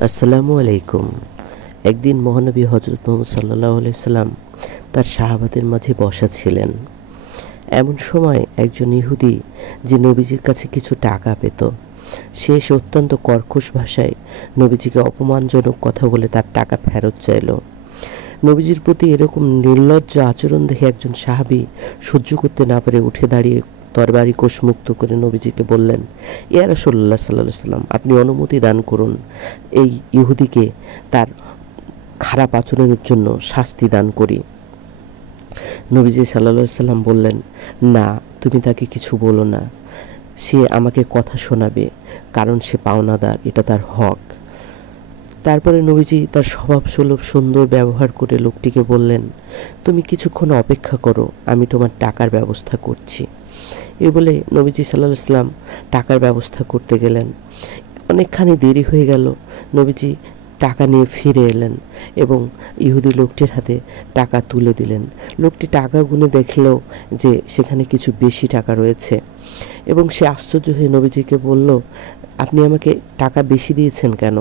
আসসালামু আলাইকুম। একদিন মহানবী হজরত মুহাম্মদ সাল্লাল্লাহু আলাইহি সাল্লাম তার সাহাবাদের মাঝে বসা ছিলেন। এমন সময় একজন ইহুদি যে নবীজির কাছে কিছু টাকা পেত, সে এসে অত্যন্ত কর্কশ ভাষায় নবীজিকে অপমানজনক কথা বলে তার টাকা ফেরত চাইল। নবীজির প্রতি এরকম নির্লজ্জ আচরণ দেখে একজন সাহাবী সহ্য করতে না পেরে উঠে দাঁড়িয়ে তরবারি কোষমুক্ত করে নবীজিকে বললেন, ইয়া রাসূলুল্লাহ সাল্লাল্লাহু আলাইহি সাল্লাম, আপনি অনুমতি দান করুন, এই ইহুদিকে তার খারাপ আচরণের জন্য শাস্তি দান করি। নবীজি সাল্লাল্লাহু আলাইহি সাল্লাম বললেন, না, তুমি তাকে কিছু বলো না, সে আমাকে কথা শোনাবে, কারণ সে পাওনাদার, এটা তার হক। তারপরে নবীজি তার স্বভাবসুলভ সুন্দর ব্যবহার করে লোকটিকে বললেন, তুমি কিছুক্ষণ অপেক্ষা করো, আমি তোমার টাকার ব্যবস্থা করছি। এই বলে নবীজি সাল্লাল্লাহু আলাইহি সাল্লাম টাকার ব্যবস্থা করতে গেলেন। অনেকখানি দেরি হয়ে গেল। নবীজি টাকা নিয়ে ফিরে এলেন এবং ইহুদি লোকটির হাতে টাকা তুলে দিলেন। লোকটি টাকা গুনে দেখলেও যে সেখানে কিছু বেশি টাকা রয়েছে এবং সে আশ্চর্য হয়ে নবীজিকে বলল, আপনি আমাকে টাকা বেশি দিয়েছেন কেন?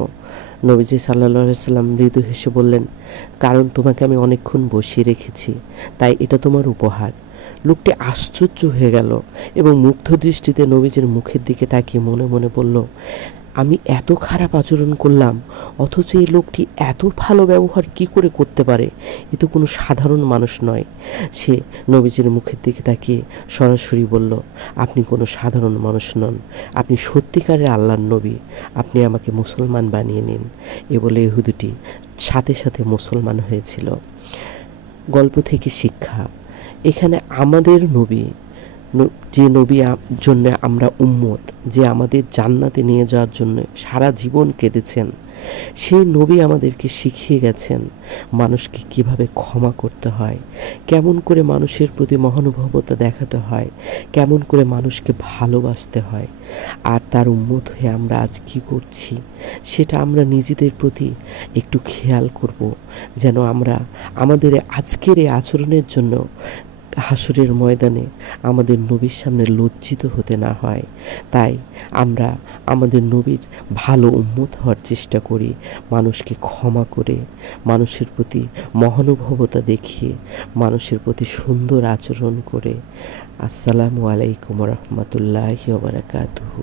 নবীজি সাল্লাল্লাহু আলাইহি সাল্লাম মৃদু হেসে বললেন, কারণ তোমাকে আমি অনেকক্ষণ বসিয়ে রেখেছি, তাই এটা তোমার উপহার। লোকটি আশ্চর্য হয়ে গেল এবং মুগ্ধ দৃষ্টিতে নবীজির মুখের দিকে তাকিয়ে মনে মনে বলল, আমি এত খারাপ আচরণ করলাম, অথচ এই লোকটি এত ভালো ব্যবহার কি করে করতে পারে? এ তো কোনো সাধারণ মানুষ নয়। সে নবীজির মুখের দিকে তাকিয়ে সরাসরি বলল, আপনি কোনো সাধারণ মানুষ নন, আপনি সত্যিকারের আল্লাহর নবী, আপনি আমাকে মুসলমান বানিয়ে নিন। এ বলে ইহুদিটি সাথে সাথে মুসলমান হয়েছিল। গল্প থেকে শিক্ষা, এখানে আমাদের নবী, যে নবী জন্য আমরা উম্মত, যে আমাদের জান্নাতে নিয়ে যাওয়ার জন্য সারা জীবন কেঁদেছেন, সেই নবী আমাদেরকে শিখিয়ে গেছেন মানুষকে কিভাবে ক্ষমা করতে হয়, কেমন করে মানুষের প্রতি মহানুভবতা দেখাতে হয়, কেমন করে মানুষকে ভালোবাসতে হয়। আর তার উম্মত হয়ে আমরা আজ কি করছি সেটা আমরা নিজেদের প্রতি একটু খেয়াল করব, যেন আমরা আমাদের আজকের এই আচরণের জন্য হাসরের ময়দানে আমাদের নবীর সামনে লজ্জিত হতে না হয়। তাই আমরা আমাদের নবীর ভালো উম্মত হওয়ার চেষ্টা করি, মানুষকে ক্ষমা করে, মানুষের প্রতি মহানুভবতা দেখিয়ে, মানুষের প্রতি সুন্দর আচরণ করে। আসসালামু আলাইকুম ওয়া রাহমাতুল্লাহি ওয়া বারাকাতুহু।